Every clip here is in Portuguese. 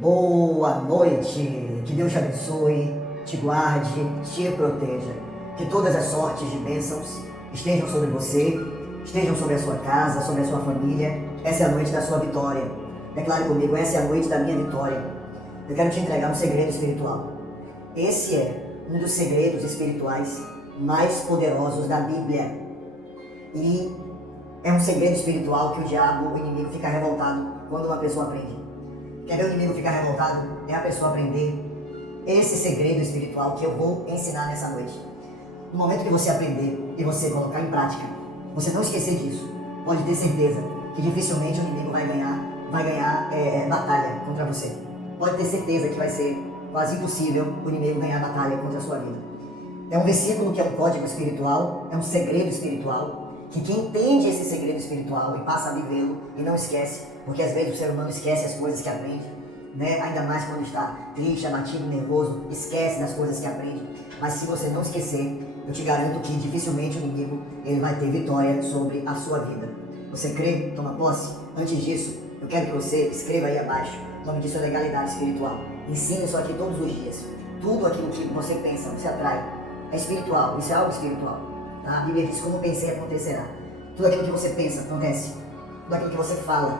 Boa noite, que Deus te abençoe, te guarde, te proteja. Que todas as sortes de bênçãos estejam sobre você, estejam sobre a sua casa, sobre a sua família. Essa é a noite da sua vitória. Declare comigo, essa é a noite da minha vitória. Eu quero te entregar um segredo espiritual. Esse é um dos segredos espirituais mais poderosos da Bíblia. E é um segredo espiritual que o diabo, o inimigo, fica revoltado quando uma pessoa aprende. Quer ver o inimigo ficar revoltado? É a pessoa aprender esse segredo espiritual que eu vou ensinar nessa noite. No momento que você aprender e você colocar em prática, você não esquecer disso, pode ter certeza que dificilmente o inimigo vai ganhar batalha contra você. Pode ter certeza que vai ser quase impossível o inimigo ganhar batalha contra a sua vida. É um versículo que é um código espiritual, é um segredo espiritual, que quem entende esse segredo espiritual e passa a vivê-lo e não esquece, porque às vezes o ser humano esquece as coisas que aprende, né? Ainda mais quando está triste, abatido, nervoso, esquece das coisas que aprende. Mas se você não esquecer, eu te garanto que dificilmente o inimigo ele vai ter vitória sobre a sua vida. Você crê? Toma posse? Antes disso, eu quero que você escreva aí abaixo. O nome disso é legalidade espiritual. Ensine isso aqui todos os dias. Tudo aquilo que você pensa, você atrai. É espiritual, isso é algo espiritual. Tá? A Bíblia diz: como pensei, acontecerá. Tudo aquilo que você pensa, acontece. Tudo aquilo que você fala,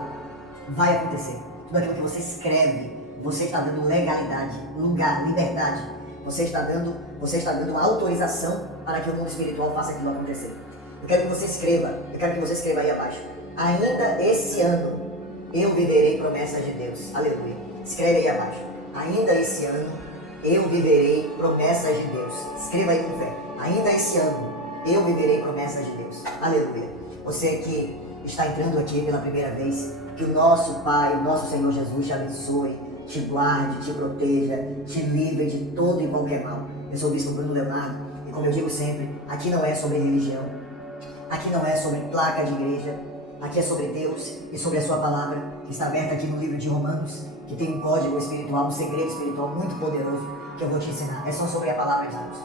vai acontecer. Tudo aquilo que você escreve, você está dando legalidade, lugar, liberdade. Você está dando autorização para que o mundo espiritual faça aquilo acontecer. Eu quero que você escreva aí abaixo. Ainda esse ano eu viverei promessas de Deus. Aleluia. Escreve aí abaixo. Ainda esse ano eu viverei promessas de Deus. Escreva aí com fé. Ainda esse ano eu viverei promessas de Deus. Aleluia. Você que está entrando aqui pela primeira vez, que o nosso Pai, o nosso Senhor Jesus te abençoe, te guarde, te proteja, te livre de todo e qualquer mal. Eu sou o Bispo Bruno Leonardo e, como eu digo sempre, aqui não é sobre religião, aqui não é sobre placa de igreja, aqui é sobre Deus e sobre a sua palavra, que está aberta aqui no livro de Romanos, que tem um código espiritual, um segredo espiritual muito poderoso que eu vou te ensinar. É só sobre a palavra de Deus.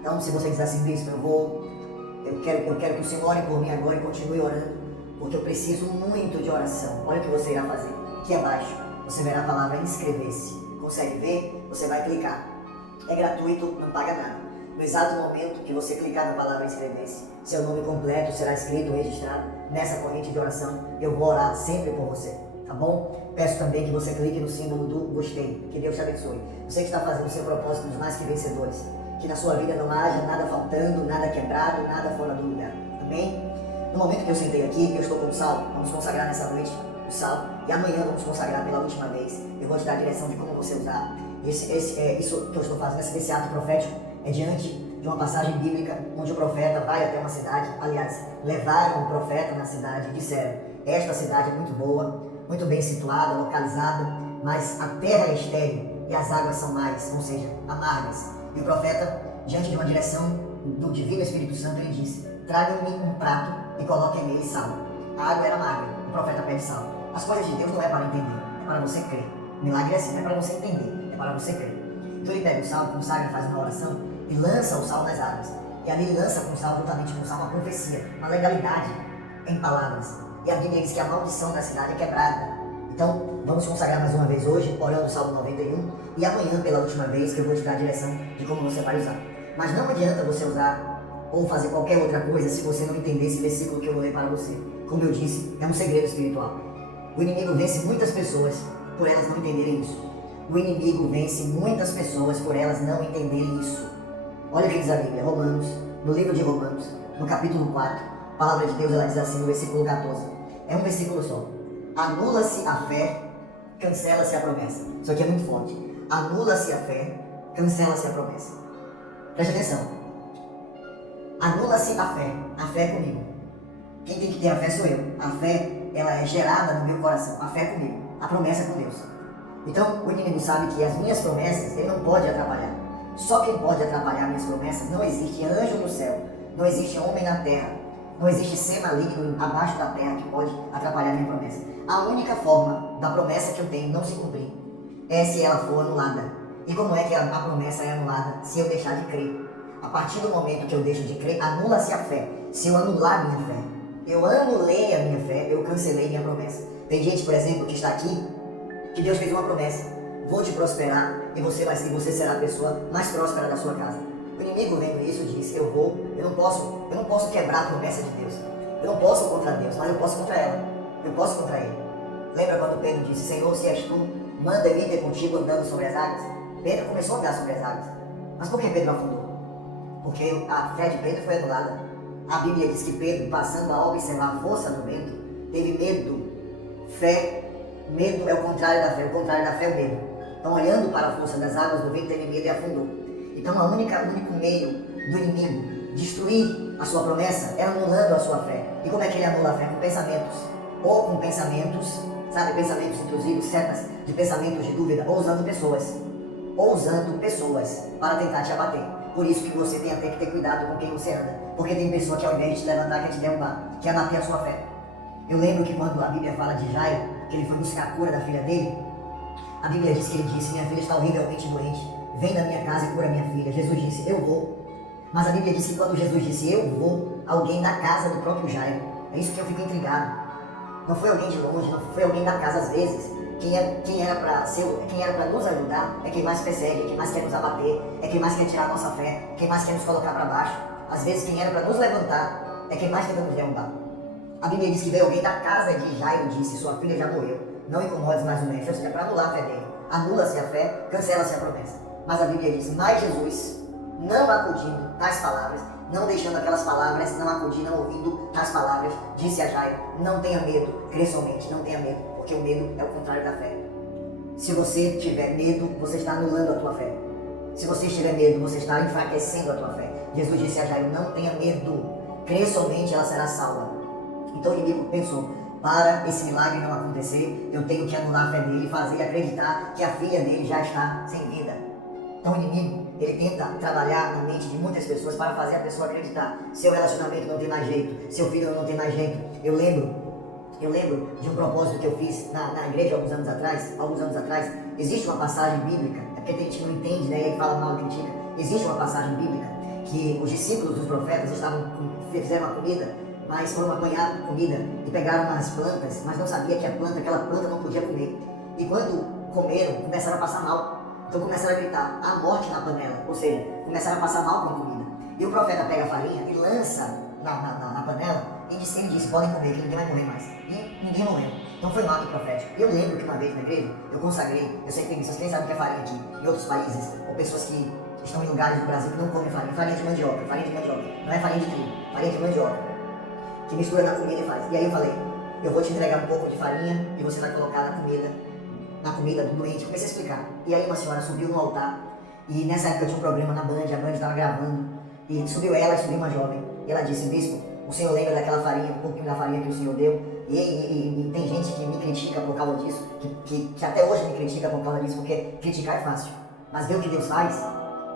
Então, se você diz assim: Bispo, eu quero que o Senhor ore por mim agora e continue orando, porque eu preciso muito de oração. Olha o que você irá fazer. Aqui abaixo você verá a palavra inscrever-se. Consegue ver? Você vai clicar. É gratuito, não paga nada. No exato momento que você clicar na palavra inscrever-se, seu nome completo será escrito, registrado nessa corrente de oração. Eu vou orar sempre por você, tá bom? Peço também que você clique no símbolo do gostei. Que Deus te abençoe. Você que está fazendo o seu propósito dos mais que vencedores. Que na sua vida não haja nada faltando, nada quebrado, nada fora do lugar. Amém? No momento que eu sentei aqui, eu estou com o sal. Vamos consagrar nessa noite o sal. E amanhã vamos consagrar pela última vez. Eu vou te dar a direção de como você usar. Isso que eu estou fazendo, esse ato profético, é diante de uma passagem bíblica onde o profeta vai até uma cidade. Aliás, levaram o profeta na cidade e disseram: esta cidade é muito boa, muito bem situada, localizada, mas a terra é estéril e as águas são mais, ou seja, amargas. E o profeta, diante de uma direção do Divino Espírito Santo, ele disse: tragam-me um prato e coloquem nele sal. A água era magra, o profeta pede sal. As coisas de Deus não é para entender, é para você crer. O milagre é assim, não é para você entender, é para você crer. Então ele pega o sal, consagra, faz uma oração e lança o sal nas águas. E ali ele lança com o sal, juntamente com o sal, uma profecia, uma legalidade em palavras. E a Bíblia diz que a maldição da cidade é quebrada. Então, vamos consagrar mais uma vez hoje, orando o Salmo 91, e amanhã, pela última vez, que eu vou te dar a direção de como você vai usar. Mas não adianta você usar ou fazer qualquer outra coisa se você não entender esse versículo que eu vou ler para você. Como eu disse, é um segredo espiritual. O inimigo vence muitas pessoas por elas não entenderem isso. O inimigo vence muitas pessoas por elas não entenderem isso. Olha o que diz a Bíblia, Romanos, no livro de Romanos, no capítulo 4, a palavra de Deus, ela diz assim no versículo 14. É um versículo só. Anula-se a fé, cancela-se a promessa. Isso aqui é muito forte. Anula-se a fé, cancela-se a promessa. Preste atenção. Anula-se a fé é comigo. Quem tem que ter a fé sou eu. A fé, ela é gerada no meu coração. A fé é comigo. A promessa é com Deus. Então, o inimigo sabe que as minhas promessas, ele não pode atrapalhar. Só quem pode atrapalhar minhas promessas, não existe anjo no céu, não existe homem na terra, não existe ser maligno abaixo da terra que pode atrapalhar minha promessa. A única forma da promessa que eu tenho não se cumprir é se ela for anulada. E como é que a promessa é anulada? Se eu deixar de crer. A partir do momento que eu deixo de crer, anula-se a fé. Se eu anular a minha fé, eu anulei a minha fé, eu cancelei minha promessa. Tem gente, por exemplo, que está aqui, que Deus fez uma promessa. vou te prosperar e você será a pessoa mais próspera da sua casa. O inimigo vendo isso disse, eu não posso quebrar a promessa de Deus. Eu não posso contra Deus, mas eu posso contra ela. Eu posso contra ele. Lembra quando Pedro disse, Senhor, se és tu, manda-me ter contigo andando sobre as águas? Pedro começou a andar sobre as águas. Mas por que Pedro afundou? Porque a fé de Pedro foi anulada. A Bíblia diz que Pedro, passando a observar a força do vento, teve medo. Medo é o contrário da fé é o medo. Então, olhando para a força das águas do vento, teve medo e afundou. Então, o único meio do inimigo destruir a sua promessa era anulando a sua fé. E como é que ele anula a fé? Com pensamentos. Ou com pensamentos, sabe, pensamentos intrusivos, setas de pensamentos de dúvida, ou usando pessoas para tentar te abater. Por isso que você tem até que ter cuidado com quem você anda. Porque tem pessoa que ao invés de te levantar, quer te derrubar, quer abater a sua fé. Eu lembro que quando a Bíblia fala de Jairo, que ele foi buscar a cura da filha dele, a Bíblia diz que ele disse, minha filha está horrivelmente doente, vem na minha casa e cura minha filha. Jesus disse, eu vou. Mas a Bíblia diz que quando Jesus disse, eu vou, alguém da casa do próprio Jairo. É isso que eu fico intrigado. Não foi alguém de longe, não foi alguém da casa às vezes. Quem era para nos ajudar é quem mais persegue, é quem mais quer nos abater, é quem mais quer tirar a nossa fé, quem mais quer nos colocar para baixo. Às vezes quem era para nos levantar é quem mais tenta nos derrubar. A Bíblia diz que veio alguém da casa de Jairo e disse, sua filha já morreu, não incomodes mais o mestre. Ou seja, para anular a fé dele. Anula-se a fé, cancela-se a promessa. Mas a Bíblia diz, mas Jesus, não acudindo tais palavras, não deixando aquelas palavras, não acudindo, não ouvindo tais palavras, disse a Jairo, não tenha medo, crê somente, não tenha medo, porque o medo é o contrário da fé. Se você tiver medo, você está anulando a tua fé. Se você tiver medo, você está enfraquecendo a tua fé. Jesus disse a Jairo, não tenha medo, crê somente, ela será salva. Então o inimigo pensou, para esse milagre não acontecer, eu tenho que anular a fé dele e fazer ele acreditar que a filha dele já está sem vida. Então o inimigo, ele tenta trabalhar na mente de muitas pessoas para fazer a pessoa acreditar. Seu relacionamento não tem mais jeito, seu filho não tem mais jeito. Eu lembro de um propósito que eu fiz na igreja alguns anos atrás. Existe uma passagem bíblica, é porque tem gente que não entende, né, e aí fala mal e critica. Existe uma passagem bíblica que os discípulos dos profetas fizeram uma comida, mas foram apanhar comida e pegaram umas plantas, mas não sabia que aquela planta não podia comer. E quando comeram, começaram a passar mal. Então começaram a gritar, a morte na panela, ou seja, começaram a passar mal com a comida. E o profeta pega a farinha e lança na panela e ele disse, podem comer, que ninguém vai morrer mais. E ninguém morreu. Então foi um ato profético. Eu lembro que uma vez na igreja, eu consagrei, eu sei que tem pessoas que nem sabem o que é farinha aqui, em outros países, ou pessoas que estão em lugares do Brasil que não comem farinha de mandioca, não é farinha de trigo, farinha de mandioca, que mistura na comida e faz. E aí eu falei, eu vou te entregar um pouco de farinha e você vai colocar na comida do doente. Eu comecei a explicar. E aí uma senhora subiu no altar, e nessa época eu tinha um programa na Band, a Band estava gravando, e subiu uma jovem, e ela disse, bispo, o senhor lembra daquela farinha, um pouquinho da farinha que o senhor deu? E tem gente que me critica por causa disso, que até hoje me critica por causa disso, porque criticar é fácil, mas ver o que Deus faz,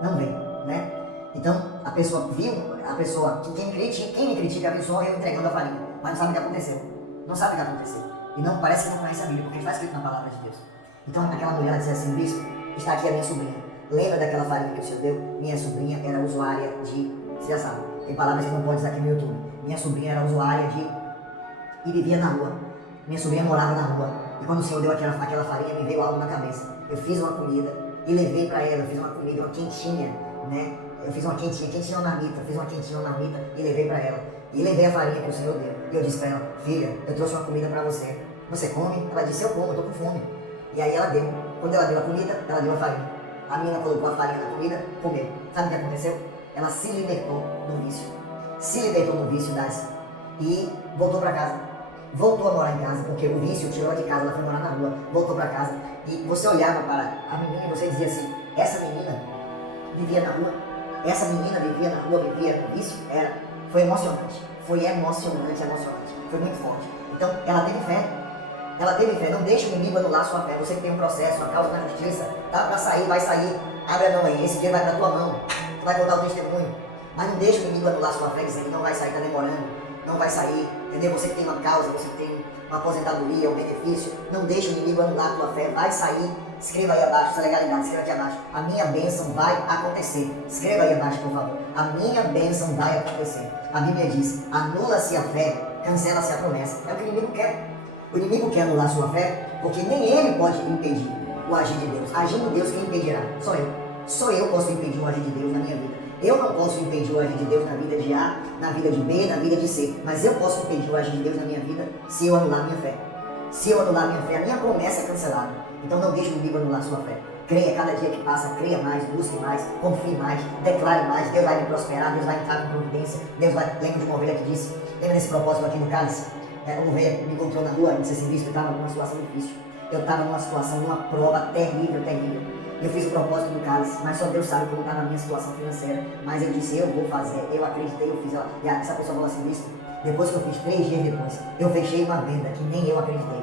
não vem, né? Então, a pessoa, quem me critica, a pessoa eu entregando a farinha, mas não sabe o que aconteceu. Não sabe o que aconteceu. E não, parece que não conhece a Bíblia, porque está escrito na palavra de Deus. Então, aquela mulher disse assim, bispo, está aqui a minha sobrinha. Lembra daquela farinha que o senhor deu? Minha sobrinha era usuária de, você já sabe, tem palavras que não pode usar aqui no YouTube. Minha sobrinha era usuária e vivia na rua. Minha sobrinha morava na rua. E quando o senhor deu aquela farinha, me veio algo na cabeça. Eu fiz uma comida e levei para ela, eu fiz uma comida, uma quentinha, né? Eu fiz uma quentinha na marmita, e levei para ela. E levei a farinha que o senhor deu. E eu disse para ela, filha, eu trouxe uma comida para você. Você come? Ela disse, eu como, eu tô com fome. E aí ela deu. Quando ela deu a comida, ela deu a farinha. A menina colocou a farinha na comida, comeu. Sabe o que aconteceu? Ela se libertou do vício. E voltou para casa. Voltou a morar em casa, porque o vício tirou ela de casa, ela foi morar na rua, voltou para casa. E você olhava para a menina e você dizia assim, essa menina vivia na rua, vivia no vício. Foi emocionante, foi muito forte. Então, ela teve fé, não deixe o inimigo anular a sua fé. Você que tem um processo, uma causa na justiça, tá para sair, vai sair, abre a mão aí, esse dia vai para tua mão, tu vai contar o testemunho, mas não deixe o inimigo anular a sua fé, dizendo que não vai sair, tá demorando, não vai sair, entendeu? Você que tem uma causa, você que tem uma aposentadoria, um benefício, não deixe o inimigo anular a tua fé, vai sair. Escreva aí abaixo, essa legalidade, escreva aqui abaixo. A minha bênção vai acontecer. Escreva aí abaixo, por favor. A minha bênção vai acontecer. A Bíblia diz, anula-se a fé, cancela-se a promessa. É o que o inimigo quer. O inimigo quer anular a sua fé, porque nem ele pode impedir. o agir de Deus. Agindo Deus, quem impedirá? Só eu. Só eu posso impedir o agir de Deus na minha vida. Eu não posso impedir o agir de Deus na vida de A, na vida de B, na vida de C. Mas eu posso impedir o agir de Deus na minha vida se eu anular minha fé. Se eu anular minha fé, a minha promessa é cancelada. Então não deixe o inimigo anular sua fé. Creia cada dia que passa, creia mais, busque mais, confie mais, declare mais. Deus vai me prosperar, Deus vai entrar com providência. Deus vai... Lembra de uma ovelha que disse, lembra desse propósito aqui no cálice? Uma ovelha me encontrou na rua, disse assim, eu estava numa situação difícil. Eu estava numa situação, numa prova terrível, terrível. Eu fiz o propósito do cálice, mas só Deus sabe como está na minha situação financeira. Mas eu disse, eu vou fazer, eu acreditei, eu fiz. E essa pessoa falou assim, bispo, depois que eu fiz 3 dias depois, eu fechei uma venda que nem eu acreditei.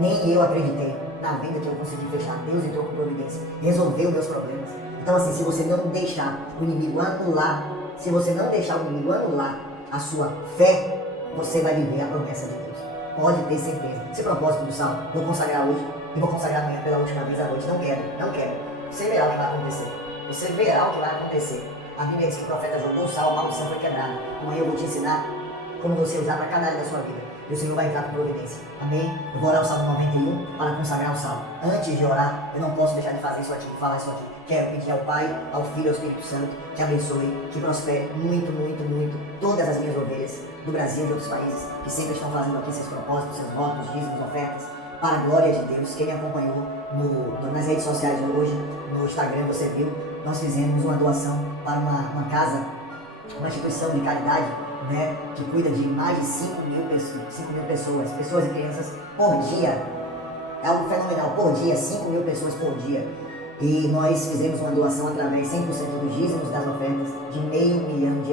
Nem eu acreditei na venda que eu consegui fechar. Deus entrou com providência, resolveu meus problemas. Então assim, se você não deixar o inimigo anular, se você não deixar o inimigo anular a sua fé, você vai viver a promessa de Deus. Pode ter certeza. Esse propósito do salmo, vou consagrar hoje e vou consagrar amanhã pela última vez à noite. Não quero, não quero. Você verá o que vai acontecer. Você verá o que vai acontecer. A Bíblia diz que o profeta jogou o sal, a maldição foi quebrada. Amanhã eu vou te ensinar como você usar para cada área da sua vida. E o Senhor vai entrar com providência. Amém? Eu vou orar o Salmo 91 para consagrar o Salmo. Antes de orar, eu não posso deixar de fazer isso aqui, falar isso aqui. Quero pedir ao Pai, ao Filho e ao Espírito Santo que abençoe, que prospere muito, muito, muito todas as minhas ovelhas do Brasil e de outros países que sempre estão fazendo aqui seus propósitos, seus votos, dízimos, ofertas, para a glória de Deus. Quem me acompanhou nas redes sociais hoje, no Instagram, você viu, nós fizemos uma doação para uma casa, uma instituição de caridade, né, que cuida de mais de 5 mil pessoas, pessoas e crianças por dia. É algo fenomenal, por dia, 5 mil pessoas por dia. E nós fizemos uma doação através 100% dos dízimos das ofertas de R$500 mil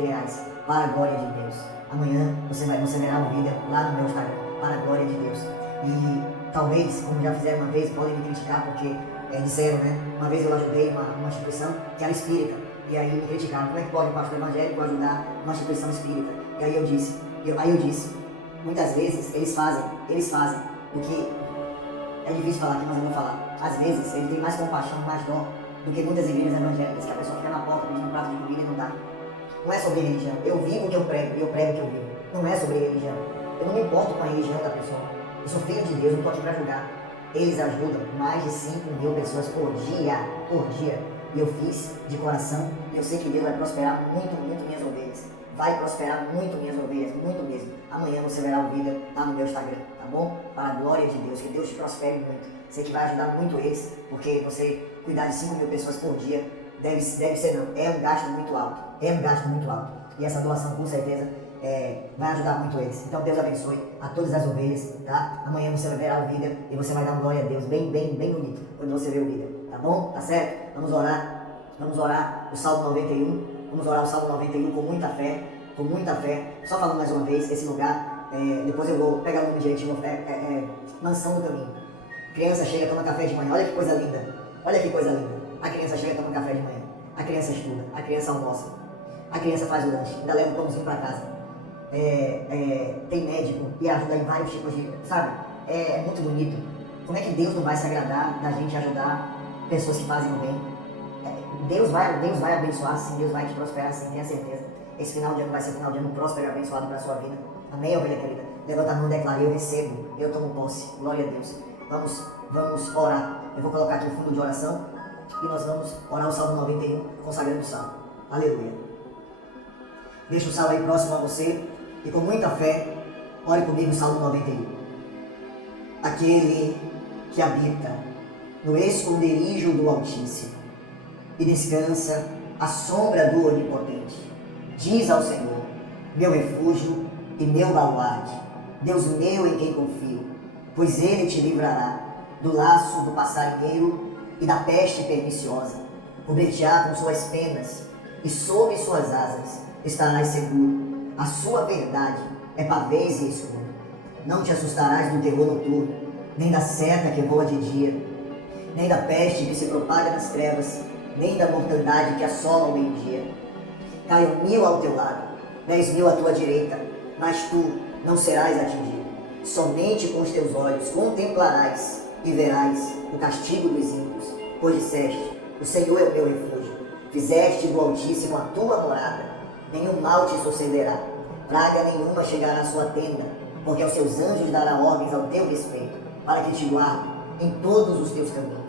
para a glória de Deus. Amanhã você verá um vídeo lá no meu Instagram, para a glória de Deus. E talvez, como já fizeram uma vez, podem me criticar porque disseram, né? Uma vez eu ajudei uma instituição que era espírita. E aí me criticaram, como é que pode um pastor evangélico ajudar uma instituição espírita? E aí eu disse, muitas vezes eles fazem o que é difícil falar aqui, mas eu vou falar. Às vezes eles têm mais compaixão, mais dó do que muitas igrejas evangélicas, que a pessoa fica na porta pedindo um prato de comida e não dá. Não é sobre religião. Eu vivo o que eu prego, e eu prego o que eu vivo. Não é sobre religião. Eu não me importo com a religião da pessoa. Eu sou filho de Deus, não estou aqui para julgar. Eles ajudam mais de 5 mil pessoas por dia. E eu fiz de coração, e eu sei que Deus vai prosperar muito, muito minhas ovelhas. Vai prosperar muito minhas ovelhas, muito mesmo. Amanhã você verá o vídeo lá no meu Instagram, tá bom? Para a glória de Deus, que Deus te prospere muito. Sei que vai ajudar muito eles, porque você cuidar de 5 mil pessoas por dia, deve ser não, é um gasto muito alto. É um gasto muito alto. E essa doação com certeza vai ajudar muito eles. Então Deus abençoe a todas as ovelhas, tá? Amanhã você vai ver o vídeo e você vai dar uma glória a Deus bem bonito quando você ver o vídeo, tá bom? Tá certo? Vamos orar o Salmo 91. Vamos orar o Salmo 91 com muita fé, com muita fé. Só falando mais uma vez, esse lugar, depois eu vou pegar o nome direitinho, Mansão do Caminho. Criança chega, toma café de manhã, olha que coisa linda. Olha que coisa linda. A criança chega, toma café de manhã. A criança estuda, a criança almoça. A criança faz o lanche, ainda leva um pãozinho para casa. Tem médico e ajuda em vários tipos de... Sabe? É muito bonito. Como é que Deus não vai se agradar da gente ajudar pessoas que fazem o bem? Deus vai abençoar sim, Deus vai te prosperar sim, tenha certeza. Esse final de ano vai ser um final de ano próspero e abençoado para a sua vida. Amém, ovelha querida? Levanta a mão e declara, eu recebo, eu tomo posse. Glória a Deus. Vamos orar. Eu vou colocar aqui o fundo de oração e nós vamos orar o Salmo 91, consagrando o Salmo. Aleluia. Deixa o Salmo aí próximo a você e com muita fé, ore comigo o Salmo 91. Aquele que habita no esconderijo do Altíssimo e descansa à sombra do Onipotente, diz ao Senhor, meu refúgio e meu baluarte, Deus meu em quem confio, pois Ele te livrará do laço do passarinheiro e da peste perniciosa, cobrir-te-á com suas penas e sob suas asas estarás seguro. A sua verdade é pavês e escudo. Não te assustarás do terror noturno, nem da seta que voa de dia, nem da peste que se propaga nas trevas, nem da mortandade que assola ao meio-dia. Caiam 1000 ao teu lado, 10.000 à tua direita, mas tu não serás atingido. Somente com os teus olhos contemplarás e verás o castigo dos ímpios, pois disseste, o Senhor é o meu refúgio. Fizeste do Altíssimo a tua morada, nenhum mal te sucederá, praga nenhuma chegará à sua tenda, porque aos seus anjos dará ordens ao teu respeito, para que te guardem em todos os teus caminhos.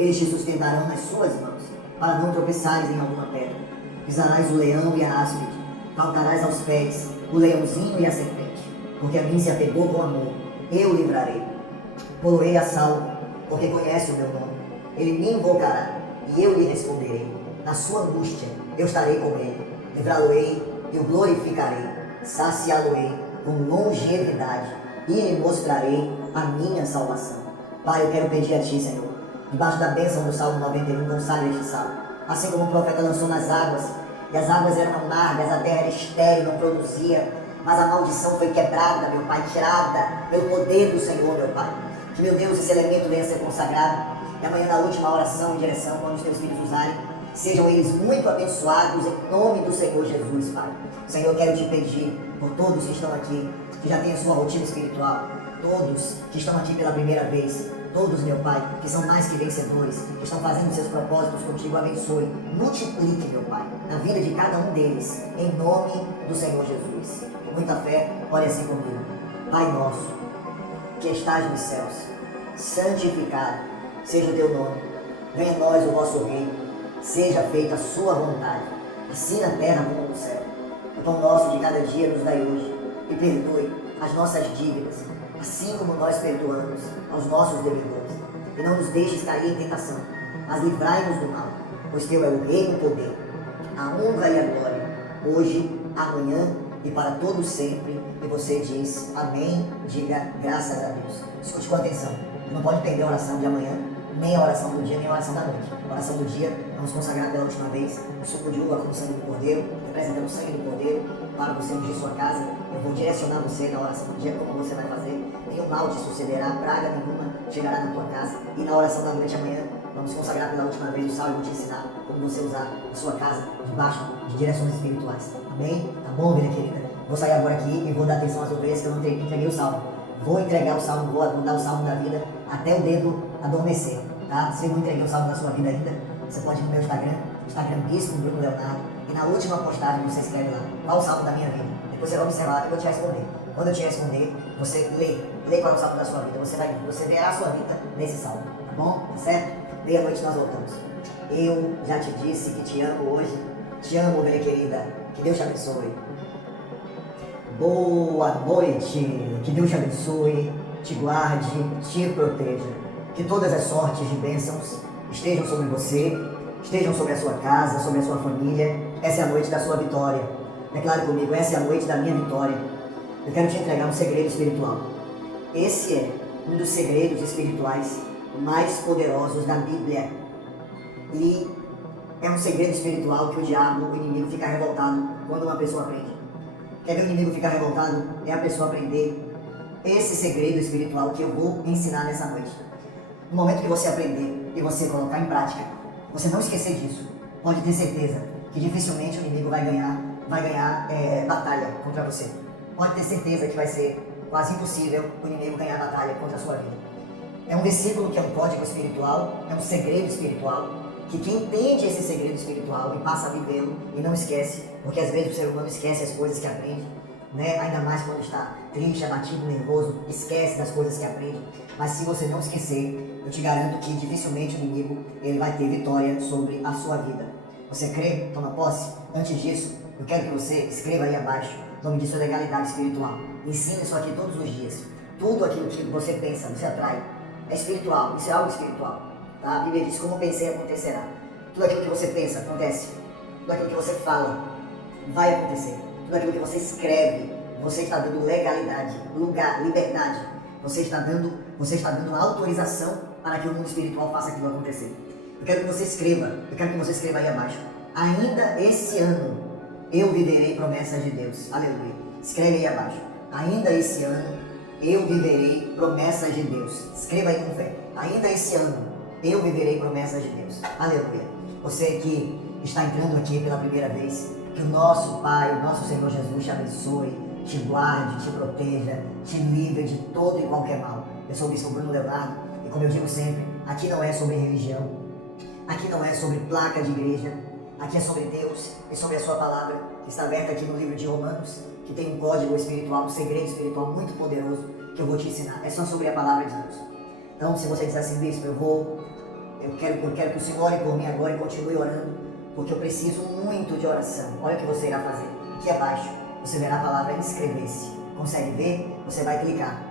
Eles te sustentarão nas suas mãos, para não tropeçares em alguma pedra. Pisarás o leão e a áspide, calcarás aos pés o leãozinho e a serpente. Porque a mim se apegou com amor, eu o livrarei. Poloei a salvo, porque conhece o meu nome. Ele me invocará, e eu lhe responderei. Na sua angústia eu estarei com ele. Livrá-lo-ei e o glorificarei. Saciá-lo-ei com longevidade e lhe mostrarei a minha salvação. Pai, eu quero pedir a Ti, Senhor, debaixo da bênção do Salmo 91, consagre este salmo. Assim como o profeta lançou nas águas, e as águas eram amargas, a terra era estéril, não produzia, mas a maldição foi quebrada, meu Pai, tirada pelo poder do Senhor, meu Pai. Que, meu Deus, esse elemento venha a ser consagrado, e amanhã na última oração em direção, quando os Teus filhos usarem, sejam eles muito abençoados em nome do Senhor Jesus, Pai. Senhor, eu quero Te pedir por todos que estão aqui, que já têm a sua rotina espiritual, todos que estão aqui pela primeira vez, todos, meu Pai, que são mais que vencedores, que estão fazendo seus propósitos contigo, abençoe, multiplique, meu Pai, na vida de cada um deles, em nome do Senhor Jesus. Com muita fé, ore assim comigo. Pai nosso, que estás nos céus, santificado seja o teu nome, venha a nós o vosso reino, seja feita a sua vontade, assim na terra como no céu. O pão nosso de cada dia nos dai hoje, e perdoe as nossas dívidas, assim como nós perdoamos aos nossos devedores. E não nos deixes cair em tentação, mas livrai-nos do mal, pois teu é o reino, o poder, a honra e a glória, hoje, amanhã e para todos sempre. E você diz amém, diga graças a Deus. Escute com atenção, não pode perder a oração de amanhã, nem a oração do dia, nem a oração da noite. A oração do dia, vamos consagrar pela última vez o suco de uva com o sangue do Cordeiro, representando o sangue do Cordeiro, para você ungir sua casa. Eu vou direcionar você na oração do dia, como você vai fazer. Nenhum mal te sucederá, praga nenhuma chegará na tua casa. E na oração da noite amanhã, vamos consagrar pela última vez o sal e vou te ensinar como você usar a sua casa debaixo de direções espirituais. Amém? Tá bom, ovelha querida? Vou sair agora aqui e vou dar atenção às ovelhas que eu não entreguei o salmo. Vou entregar o salmo, vou dar o salmo da vida até o dedo adormecer, tá? Se eu não entreguei o salmo da sua vida ainda, você pode ir no meu Instagram Bispo Bruno Leonardo, e na última postagem você escreve lá, qual o salmo da minha vida? Depois você vai observar que eu vou te responder. Quando eu te responder, você lê qual é o salmo da sua vida, você verá a sua vida nesse salmo, tá bom? Tá certo? Meia-noite nós voltamos. Eu já te disse que te amo hoje, te amo, ovelha querida, que Deus te abençoe. Boa noite, que Deus te abençoe, te guarde, te proteja. Que todas as sortes de bênçãos estejam sobre você, estejam sobre a sua casa, sobre a sua família. Essa é a noite da sua vitória. Declare comigo, essa é a noite da minha vitória. Eu quero te entregar um segredo espiritual. Esse é um dos segredos espirituais mais poderosos da Bíblia. E é um segredo espiritual que o diabo, o inimigo, fica revoltado quando uma pessoa aprende. Quer ver o inimigo ficar revoltado? É a pessoa aprender esse segredo espiritual que eu vou ensinar nessa noite. No momento que você aprender e você colocar em prática, você não esquecer disso, pode ter certeza que dificilmente o inimigo vai ganhar batalha contra você. Pode ter certeza que vai ser quase impossível o inimigo ganhar batalha contra a sua vida. É um versículo que é um código espiritual, é um segredo espiritual, que quem entende esse segredo espiritual e passa a vivê-lo e não esquece, porque às vezes o ser humano esquece as coisas que aprende, né? Ainda mais quando está triste, abatido, nervoso, esquece das coisas que aprende. Mas se você não esquecer, eu te garanto que dificilmente o inimigo ele vai ter vitória sobre a sua vida. Você crê? Toma posse? Antes disso, eu quero que você escreva aí abaixo, o nome disso é legalidade espiritual. Ensine isso aqui todos os dias. Tudo aquilo que você pensa, você atrai. É espiritual, isso é algo espiritual. Tá? A Bíblia diz, como pensei, acontecerá. Tudo aquilo que você pensa, acontece. Tudo aquilo que você fala, vai acontecer. Tudo aquilo que você escreve, você está dando legalidade, lugar, liberdade. Você está dando autorização para que o mundo espiritual faça aquilo acontecer. Eu quero que você escreva aí abaixo. Ainda esse ano, eu viverei promessas de Deus. Aleluia. Escreve aí abaixo. Ainda esse ano, eu viverei promessas de Deus. Escreva aí com fé. Ainda esse ano, eu viverei promessas de Deus. Aleluia. Você que está entrando aqui pela primeira vez, que o nosso Pai, o nosso Senhor Jesus te abençoe, te guarde, te proteja, te livre de todo e qualquer mal. Eu sou o Bispo Bruno Leonardo e, como eu digo sempre, aqui não é sobre religião, aqui não é sobre placa de igreja, aqui é sobre Deus e sobre a sua palavra, que está aberta aqui no livro de Romanos, que tem um código espiritual, um segredo espiritual muito poderoso que eu vou te ensinar. É só sobre a palavra de Deus. Então, se você diz assim, Bispo, eu vou Eu quero que o Senhor ore por mim agora e continue orando, porque eu preciso muito de oração. Olha o que você irá fazer. Aqui abaixo, você verá a palavra inscrever-se. Consegue ver? Você vai clicar.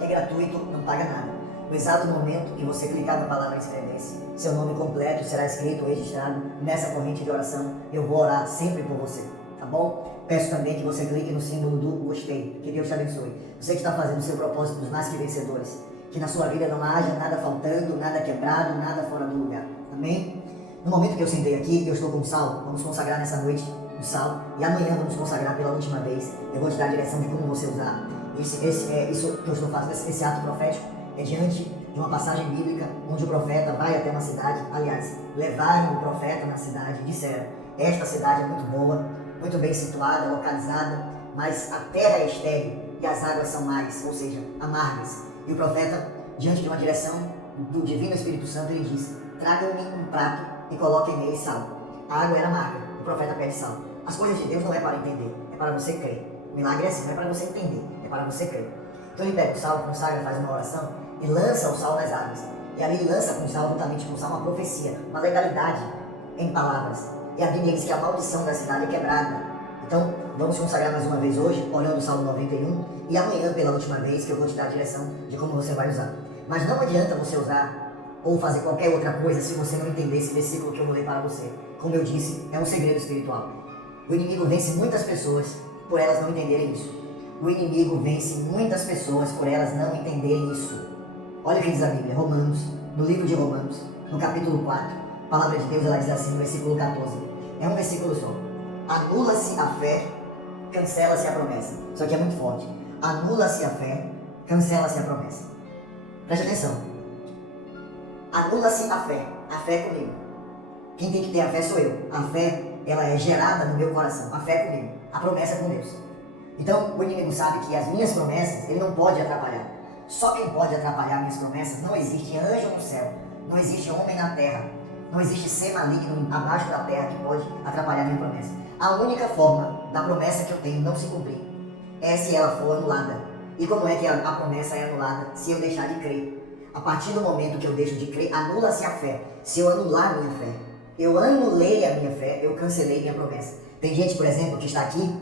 É gratuito, não paga nada. No exato momento que você clicar na palavra inscrever-se, seu nome completo será escrito ou registrado nessa corrente de oração. Eu vou orar sempre por você, tá bom? Peço também que você clique no símbolo do gostei. Que Deus te abençoe. Você que está fazendo o seu propósito dos mais que vencedores. Que na sua vida não haja nada faltando, nada quebrado, nada fora do lugar. Amém? No momento que eu sentei aqui, eu estou com o sal. Vamos consagrar nessa noite o sal. E amanhã vamos consagrar pela última vez. Eu vou te dar a direção de como você usar. Isso que eu estou fazendo, esse ato profético, é diante de uma passagem bíblica onde o profeta vai até uma cidade. Aliás, levaram o profeta na cidade e disseram: esta cidade é muito boa, muito bem situada, localizada, mas a terra é estéril e as águas são mais, ou seja, amargas. E o profeta, diante de uma direção do Divino Espírito Santo, ele disse: tragam-me um prato e coloquem nele sal. A água era amarga, o profeta pede sal. As coisas de Deus não é para entender, é para você crer. O milagre é assim, não é para você entender, é para você crer. Então ele pega o sal, consagra, faz uma oração e lança o sal nas águas. E ali ele lança com o sal, juntamente com o sal, uma profecia, uma legalidade em palavras. E a Bíblia diz que a maldição da cidade é quebrada. Então, vamos consagrar mais uma vez hoje, olhando o Salmo 91, e amanhã, pela última vez, que eu vou te dar a direção de como você vai usar. Mas não adianta você usar ou fazer qualquer outra coisa se você não entender esse versículo que eu vou ler para você. Como eu disse, é um segredo espiritual. O inimigo vence muitas pessoas por elas não entenderem isso. O inimigo vence muitas pessoas por elas não entenderem isso. Olha o que diz a Bíblia, Romanos, no livro de Romanos, no capítulo 4, a palavra de Deus, ela diz assim, no versículo 14. É um versículo só. Anula-se a fé, cancela-se a promessa. Isso aqui é muito forte. Anula-se a fé, cancela-se a promessa. Preste atenção. Anula-se a fé é comigo. Quem tem que ter a fé sou eu. A fé, ela é gerada no meu coração. A fé é comigo. A promessa é com Deus. Então, o inimigo sabe que as minhas promessas, ele não pode atrapalhar. Só quem pode atrapalhar minhas promessas, não existe anjo no céu, não existe homem na terra, não existe ser maligno abaixo da terra que pode atrapalhar minha promessa. A única forma da promessa que eu tenho não se cumprir é se ela for anulada. E como é que a promessa é anulada? Se eu deixar de crer. A partir do momento que eu deixo de crer, anula-se a fé. Se eu anular a minha fé, eu anulei a minha fé, eu cancelei minha promessa. Tem gente, por exemplo, que está aqui,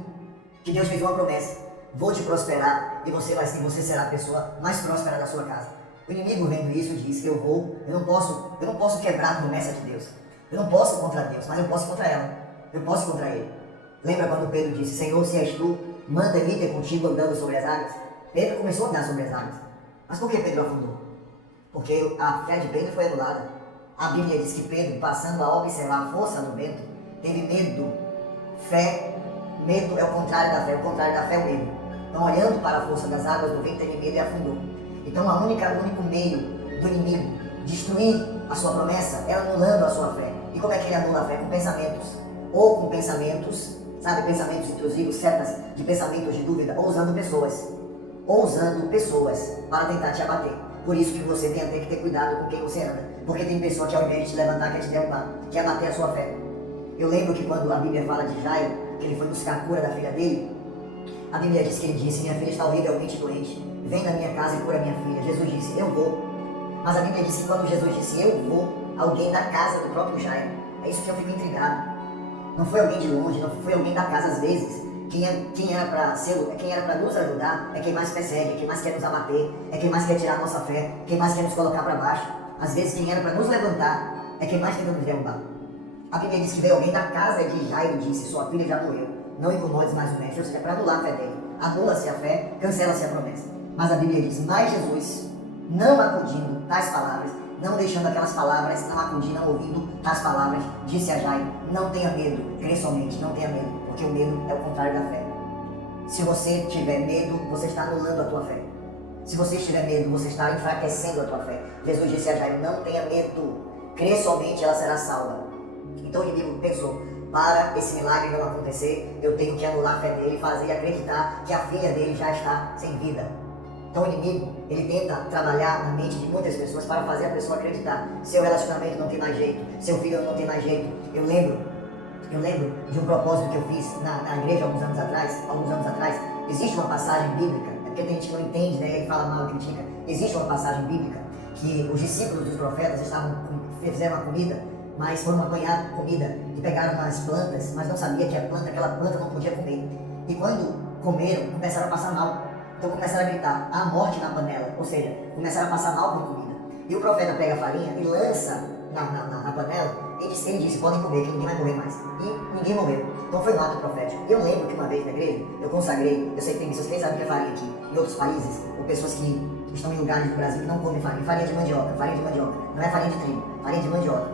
que Deus fez uma promessa: vou te prosperar e você será a pessoa mais próspera da sua casa. O inimigo vendo isso diz que eu não posso quebrar a promessa de Deus. Eu não posso contra Deus, mas eu posso contra ela. Eu posso contra ele. Lembra quando Pedro disse: Senhor, se és tu, manda-me ter contigo andando sobre as águas? Pedro começou a andar sobre as águas. Mas por que Pedro afundou? Porque a fé de Pedro foi anulada. A Bíblia diz que Pedro, passando a observar a força do vento, teve medo. Medo é o contrário da fé. O contrário da fé é o medo. Então, olhando para a força das águas do vento, teve medo e afundou. Então, o único meio do inimigo destruir a sua promessa é anulando a sua fé. E como é que ele anula a fé? Com pensamentos. Ou com pensamentos, sabe, pensamentos intrusivos, setas de pensamentos de dúvida, ou usando pessoas. Para tentar te abater. Por isso que você tem que ter cuidado com quem você anda. Porque tem pessoa que ao invés de te levantar, quer te derrubar, quer abater a sua fé. Eu lembro que quando a Bíblia fala de Jairo, que ele foi buscar a cura da filha dele, a Bíblia diz que ele disse: minha filha está horrivelmente doente, vem na minha casa e cura minha filha. Jesus disse: eu vou. Mas a Bíblia diz que quando Jesus disse eu vou, alguém da casa do próprio Jairo, é isso que eu fico intrigado. Não foi alguém de longe, não foi alguém da casa às vezes. Quem era para nos ajudar é quem mais persegue, é quem mais quer nos abater, é quem mais quer tirar a nossa fé, quem mais quer nos colocar para baixo. Às vezes quem era para nos levantar é quem mais tenta nos derrubar. A Bíblia diz que veio alguém da casa de Jairo e disse: sua filha já morreu, não incomodes mais o mestre. Ou seja, para anular a fé dele. Anula-se a fé, cancela-se a promessa. Mas a Bíblia diz: mas Jesus, não acudindo tais palavras, não deixando aquelas palavras, não acudindo, não ouvindo tais palavras, disse a Jairo: não tenha medo, crê somente, não tenha medo, porque o medo é o contrário da fé. Se você tiver medo, você está anulando a tua fé. Se você tiver medo, você está enfraquecendo a tua fé. Jesus disse a Jairo: não tenha medo, crê somente, ela será salva. Então o inimigo pensou: para esse milagre não acontecer, eu tenho que anular a fé dele e fazer acreditar que a filha dele já está sem vida. Então o inimigo, ele tenta trabalhar na mente de muitas pessoas para fazer a pessoa acreditar: seu relacionamento não tem mais jeito, seu filho não tem mais jeito. Eu lembro de um propósito que eu fiz na igreja alguns anos atrás. Existe uma passagem bíblica, é porque tem gente que não entende, né, e fala mal, critica. Existe uma passagem bíblica que os discípulos dos profetas estavam com fizeram uma comida, mas foram apanhar comida e pegaram umas plantas, mas não sabia que aquela planta não podia comer. E quando comeram, começaram a passar mal. Então começaram a gritar, há morte na panela, ou seja, começaram a passar mal com comida. E o profeta pega a farinha e lança na panela, e ele disse, podem comer, que ninguém vai morrer mais. E ninguém morreu. Então foi um ato profético. Eu lembro que uma vez na igreja, eu consagrei, eu sei que tem pessoas que nem sabem o que é farinha aqui, em outros países, ou pessoas que estão em lugares do Brasil que não comem farinha de mandioca, não é farinha de trigo, farinha de mandioca,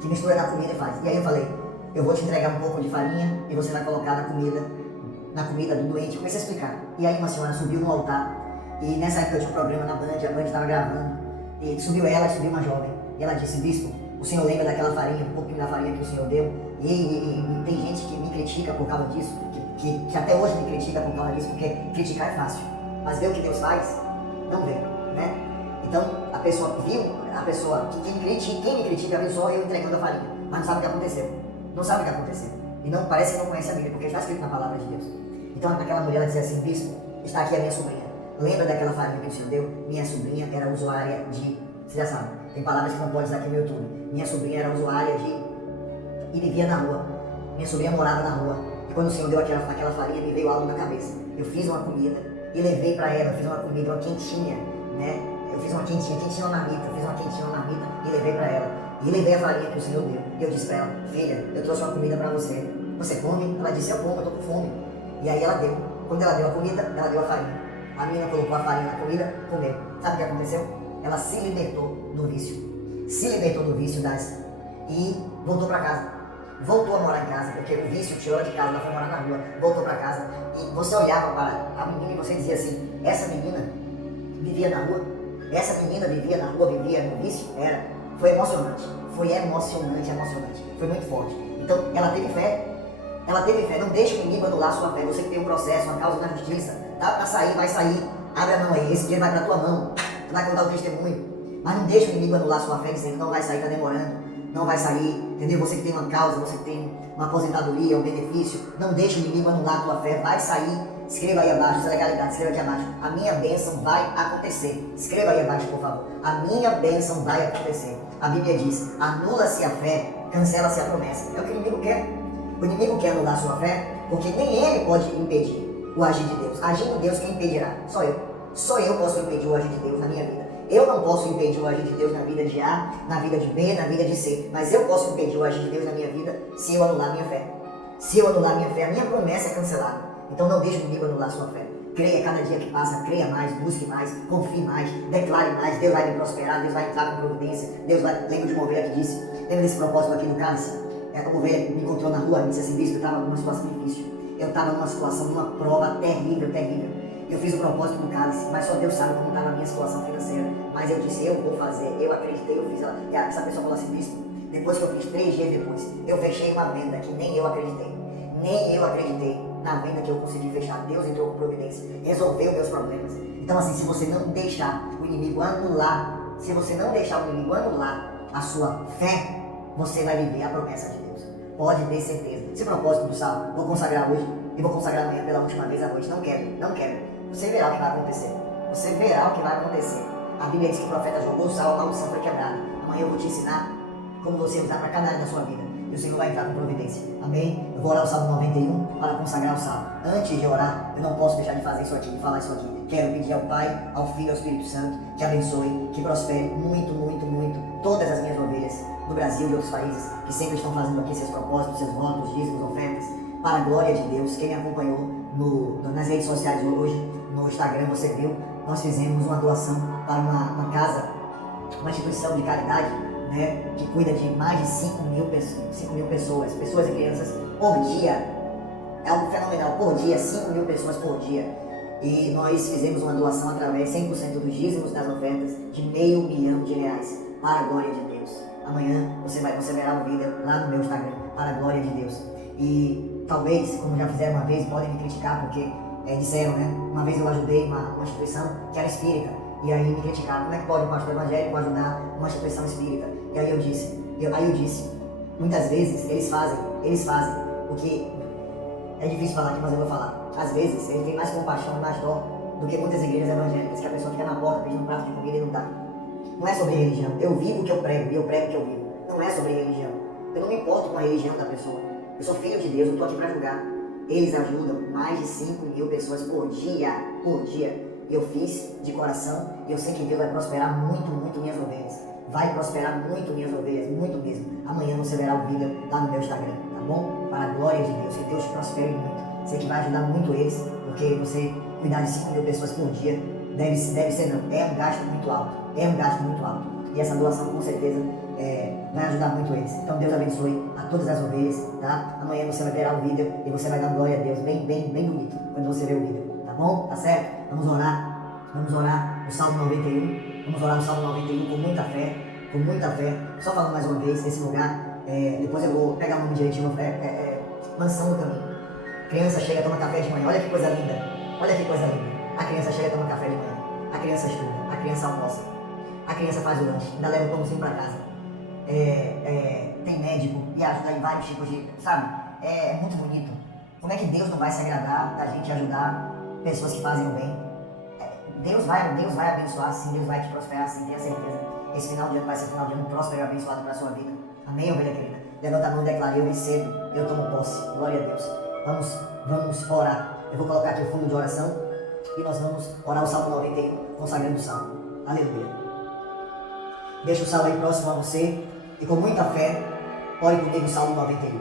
que mistura na comida e faz. E aí eu falei, eu vou te entregar um pouco de farinha e você vai colocar na comida do doente. Eu comecei a explicar. E aí uma senhora subiu no altar, e nessa época eu tinha um programa na Band, a Band estava gravando, e subiu uma jovem, e ela disse, bispo, o senhor lembra daquela farinha, um pouquinho da farinha que o senhor deu? E tem gente que me critica por causa disso, que até hoje me critica por causa disso, porque criticar é fácil, mas ver o que Deus faz, não vê, né? Então a pessoa viu, quem me critica viu só eu entregando a farinha, mas não sabe o que aconteceu, não sabe o que aconteceu, e não, parece que não conhece a Bíblia, porque está escrito na palavra de Deus. Então aquela mulher ela dizia assim, bispo, está aqui a minha sobrinha, lembra daquela farinha que o senhor deu? Minha sobrinha era usuária de, você já sabe, tem palavras que não pode usar aqui no YouTube, minha sobrinha era usuária e vivia na rua, minha sobrinha morava na rua, e quando o senhor deu aquela farinha me veio algo na cabeça, eu fiz uma comida e levei para ela, fiz uma comida, uma quentinha, né? Eu fiz uma quentinha na marmita, e levei para ela. E levei a farinha que o Senhor deu. E eu disse para ela, filha, eu trouxe uma comida para você. Você come? Ela disse, eu como, eu tô com fome. E aí ela deu. Quando ela deu a comida, ela deu a farinha. A menina colocou a farinha na comida, comeu. Sabe o que aconteceu? Ela se libertou do vício. E voltou para casa. Voltou a morar em casa, porque o vício tirou ela de casa, ela foi morar na rua, voltou para casa. E você olhava para a menina e você dizia assim, essa menina vivia na rua, vivia no vício, foi emocionante, foi muito forte. Então ela teve fé, não deixe o inimigo anular a sua fé, você que tem um processo, uma causa na justiça, tá para sair, vai sair, abre a mão aí, esse dinheiro vai para a tua mão, tu vai contar o testemunho, mas não deixe o inimigo anular a sua fé dizendo não vai sair, está demorando, não vai sair, entendeu? Você que tem uma causa, você que tem uma aposentadoria, um benefício, não deixe o inimigo anular a tua fé, vai sair. Escreva aí abaixo, essa legalidade, escreva aqui abaixo. A minha bênção vai acontecer. Escreva aí abaixo, por favor. A minha bênção vai acontecer. A Bíblia diz, anula-se a fé, cancela-se a promessa. É o que o inimigo quer. O inimigo quer anular a sua fé, porque nem ele pode impedir o agir de Deus. Agindo Deus, quem impedirá? Só eu. Só eu posso impedir o agir de Deus na minha vida. Eu não posso impedir o agir de Deus na vida de A, na vida de B, na vida de C. Mas eu posso impedir o agir de Deus na minha vida se eu anular minha fé. Se eu anular minha fé, a minha promessa é cancelada. Então não deixe o inimigo anular sua fé. Creia cada dia que passa, creia mais, busque mais, confie mais, declare mais. Deus vai me prosperar, Deus vai entrar com providência. Deus vai. Lembra de uma ovelha que disse, lembra desse propósito aqui no cálice? Uma ovelha me encontrou na rua e disse assim, bispo, eu estava numa situação difícil. Eu estava numa situação, numa prova terrível. Eu fiz o propósito do cálice, mas só Deus sabe como estava a minha situação financeira. Mas eu disse, eu vou fazer, eu acreditei, eu fiz. Essa pessoa falou assim, bispo, depois que eu fiz 3 dias depois, eu fechei uma venda que nem eu acreditei. Na venda que eu consegui fechar, Deus entrou com providência, resolveu meus problemas. Então assim, se você não deixar o inimigo anular a sua fé, você vai viver a promessa de Deus. Pode ter certeza. Esse propósito do salmo, vou consagrar hoje e vou consagrar amanhã pela última vez à noite. Não quero. Você verá o que vai acontecer. A Bíblia diz que o profeta jogou o sal, a maldição foi quebrada. Amanhã eu vou te ensinar como você usar para cada área da sua vida. E o Senhor vai entrar com providência. Amém? Eu vou orar o Salmo 91 para consagrar o Salmo. Antes de orar, eu não posso deixar de fazer isso aqui, de falar isso aqui. Quero pedir ao Pai, ao Filho e ao Espírito Santo que abençoe, que prospere muito todas as minhas ovelhas do Brasil e de outros países que sempre estão fazendo aqui seus propósitos, seus votos, dízimos, ofertas, para a glória de Deus. Quem me acompanhou nas redes sociais hoje, no Instagram, você viu, nós fizemos uma doação para uma casa, uma instituição de caridade, né, que cuida de mais de 5 mil pessoas e crianças por dia. É algo fenomenal, por dia, 5 mil pessoas por dia. E nós fizemos uma doação através 100% dos dízimos das ofertas de R$500 mil para a glória de Deus. Amanhã você verá um vídeo lá no meu Instagram, para a glória de Deus. E talvez, como já fizeram uma vez, podem me criticar porque disseram, né? Uma vez eu ajudei uma instituição que era espírita. E aí me criticaram, como é que pode um pastor evangélico ajudar uma instituição espírita? E aí eu disse, muitas vezes eles fazem o que é difícil falar aqui, mas eu vou falar. Às vezes eles têm mais compaixão e mais dó do que muitas igrejas evangélicas, que a pessoa fica na porta pedindo um prato de comida e não dá. Não é sobre religião. Eu vivo o que eu prego e eu prego o que eu vivo. Não é sobre religião. Eu não me importo com a religião da pessoa. Eu sou filho de Deus, eu estou aqui para julgar. Eles ajudam mais de 5.000 pessoas por dia. Por dia. E eu fiz de coração e eu sei que Deus vai prosperar muito, muito minhas ovelhas. Vai prosperar muito minhas ovelhas, muito mesmo. Amanhã você verá o vídeo lá no meu Instagram, tá bom? Para a glória de Deus, que Deus te prospere muito. Sei que vai ajudar muito eles, porque você cuidar de 5.000 pessoas por dia deve ser não, é um gasto muito alto. É um gasto muito alto. E essa doação com certeza vai ajudar muito eles. Então Deus abençoe a todas as ovelhas, tá? Amanhã você vai ver o vídeo e você vai dar glória a Deus, bem bonito, quando você ver o vídeo, tá bom? Tá certo? Vamos orar o Salmo 91. Vamos orar o Salmo 91 com muita fé, com muita fé. Só falando mais uma vez, esse lugar, depois eu vou pegar o nome direitinho, Mansão do Caminho. Criança chega, toma café de manhã, olha que coisa linda, olha que coisa linda. A criança chega, toma café de manhã, a criança estuda, a criança almoça, a criança faz o lanche, ainda leva o pãozinho para casa. Tem médico e ajuda em vários tipos de, sabe? É muito bonito. Como é que Deus não vai se agradar da gente ajudar pessoas que fazem o bem? Deus vai abençoar sim, Deus vai te prosperar sim, tenha certeza. Esse final de ano vai ser um final de ano próspero e abençoado para a sua vida. Amém, ovelha querida? Levanta a mão e declara: eu recebo, eu tomo posse. Glória a Deus. Vamos orar. Eu vou colocar aqui o fundo de oração e nós vamos orar o Salmo 91, consagrando o Salmo. Aleluia. Deixa o Salmo aí próximo a você e com muita fé, ore comigo o Salmo 91.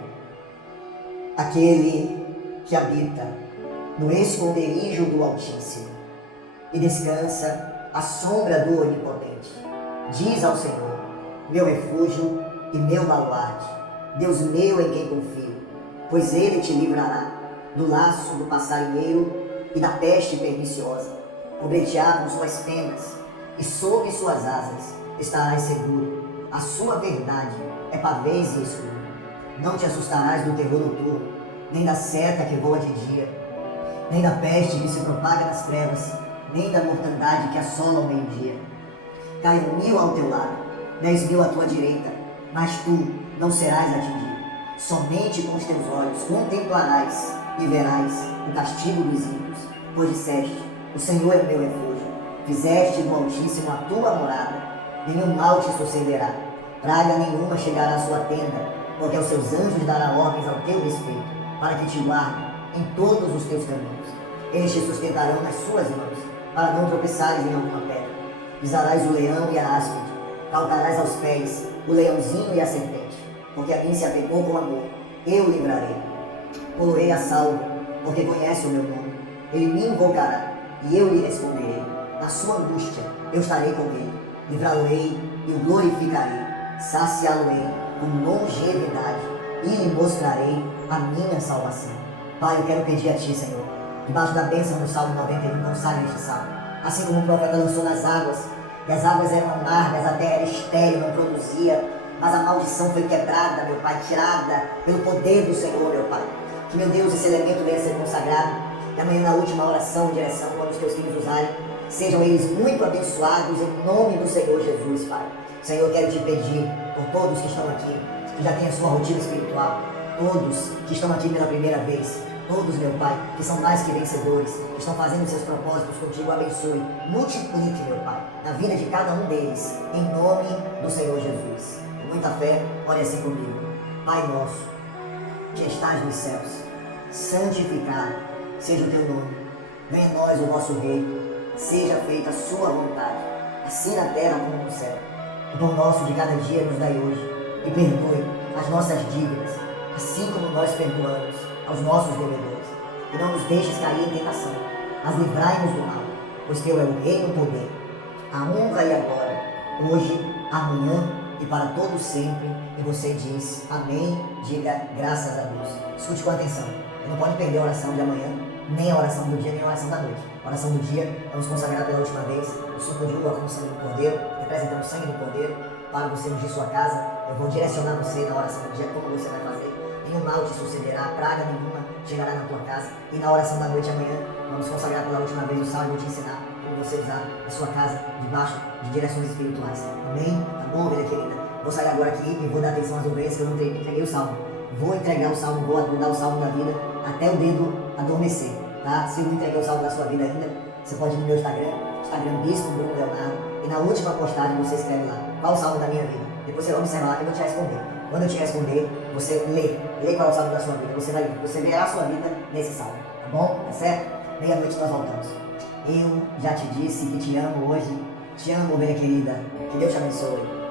Aquele que habita no esconderijo do Altíssimo e descansa à sombra do Onipotente, diz ao Senhor: meu refúgio e meu baluarte, Deus meu em quem confio, pois Ele te livrará do laço do passarinheiro e da peste perniciosa. Cobrir-te-á com suas penas e sob suas asas estarás seguro. A sua verdade é pavês e escuro. Não te assustarás do terror noturno, nem da seta que voa de dia, nem da peste que se propaga nas trevas, nem da mortandade que assola ao meio-dia. Caiam 1.000 ao teu lado, 10.000 à tua direita, mas tu não serás atingido. Somente com os teus olhos contemplarás e verás o castigo dos ímpios, pois disseste: o Senhor é o meu refúgio. Fizeste do Altíssimo a tua morada, nenhum mal te sucederá, praga nenhuma chegará à sua tenda, porque aos seus anjos dará ordens ao teu respeito, para que te guardem em todos os teus caminhos. Eles te sustentarão nas suas mãos, para não tropeçares em alguma pedra. Pisarás o leão e a áspide, calcarás aos pés o leãozinho e a serpente, porque a mim se apegou com amor, eu o livrarei. Porei a salvo, porque conhece o meu nome. Ele me invocará, e eu lhe responderei. Na sua angústia eu estarei com ele, livrá-lo-ei e o glorificarei, saciá-lo-ei com longevidade e lhe mostrarei a minha salvação. Pai, eu quero pedir a Ti, Senhor, debaixo da bênção do Salmo 91, consagre este salmo. Assim como o profeta lançou nas águas, e as águas eram amargas, a terra era estéril, não produzia, mas a maldição foi quebrada, meu Pai, tirada pelo poder do Senhor, meu Pai. Que, meu Deus, esse elemento venha ser consagrado, e amanhã na última oração, direção, quando os Teus filhos usarem, sejam eles muito abençoados em nome do Senhor Jesus, Pai. Senhor, eu quero Te pedir por todos que estão aqui, que já têm a sua rotina espiritual, todos que estão aqui pela primeira vez, todos, meu Pai, que são mais que vencedores, que estão fazendo seus propósitos contigo, abençoe, multiplique, meu Pai, na vida de cada um deles, em nome do Senhor Jesus. Com muita fé, ore assim comigo. Pai nosso, que estás nos céus, santificado seja o teu nome. Venha a nós o vosso reino, seja feita a sua vontade, assim na terra como no céu. O pão nosso de cada dia nos dai hoje, e perdoe as nossas dívidas, assim como nós perdoamos aos nossos devedores. E não nos deixes cair em tentação, mas livrai-nos do mal, pois teu é o reino, o poder, a honra e a glória, hoje, amanhã e para todos sempre. E você diz amém, diga graças a Deus. Escute com atenção, você não pode perder a oração de amanhã, nem a oração do dia, nem a oração da noite. A oração do dia, vamos consagrar pela última vez o suco de uva com o sangue do Cordeiro, representando o sangue do Cordeiro, para você ungir sua casa. Eu vou direcionar você na oração do dia como você vai fazer. Nenhum mal te sucederá, praga nenhuma chegará na tua casa. E na oração da noite amanhã, vamos consagrar pela última vez o salmo. Eu vou te ensinar como você usar a sua casa debaixo de direções espirituais. Amém? Tá bom, ovelha querida? Vou sair agora aqui e vou dar atenção às ovelhas que eu não entreguei o salmo. Vou entregar o salmo, vou dar o salmo da vida até o dedo adormecer, tá? Se eu não entreguei o salmo da sua vida ainda, você pode ir no meu Instagram Bispo Bruno Leonardo. e na última postagem você escreve lá, qual o salmo da minha vida. Depois você vai observar lá que eu vou te responder. Quando eu te responder, você lê qual é o salmo da sua vida. Você verá a sua vida nesse salmo, tá bom? Tá certo? Meia-noite nós voltamos. Eu já te disse que te amo hoje. Te amo, ovelha querida. Que Deus te abençoe.